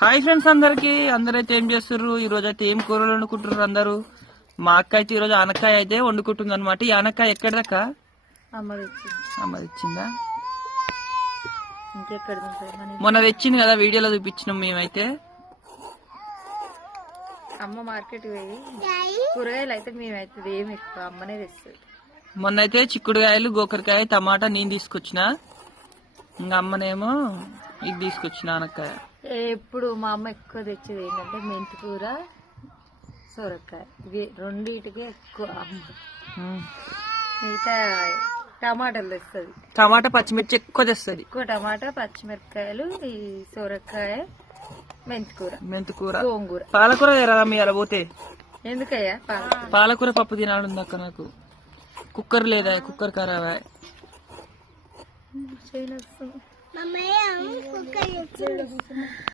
Hi friends, అందరైతే ఏం చేస్తుర్రు? ఈ రోజు అయితే ఏం కూరలు వండుకుంటున్నారు అందరూ? మా అక్క అయితే ఈ రోజు ఆనకాయ అయితే వండుకుంటుంది అనమాట. ఈ ఆనకాయ ఎక్కడిదాకా అమ్మ తెచ్చిందా? మొన్న తెచ్చింది కదా, వీడియోలో చూపించినాం మేమైతే. అమ్మ మార్కెట్ పోయి కూరగాయలు అయితే మేమైతే ఏమి ఎక్కువ అమ్మనే తెస్తుంది. మొన్న అయితే చిక్కుడుకాయలు, గోకరకాయ, టమాటా నేను తీసుకొచ్చిన. ఇంకా అమ్మనేమో ఇది తీసుకొచ్చిన ఆనకాయ. ఎప్పుడు మా అమ్మ ఎక్కువ తెచ్చేది ఏంటంటే మెంతి కూర, సొరకాయ, ఇవి రెండింటికి ఎక్కువ అమ్మ. మిగతా టమాటాలు తెస్తుంది. టమాటా, పచ్చిమిర్చి ఎక్కువ తెస్తుంది. ఎక్కువ టమాటా, పచ్చిమిరపకాయలు, ఈ సొరకాయ, మెంతికూర, గోంగూర. పాలకూర తెరా మీ అలా పోతే? ఎందుకయ్యా పాలకూర పప్పు తినాలి అక్క. నాకు కుక్కర్ లేదా? కుక్కర్ ఖరాబ్.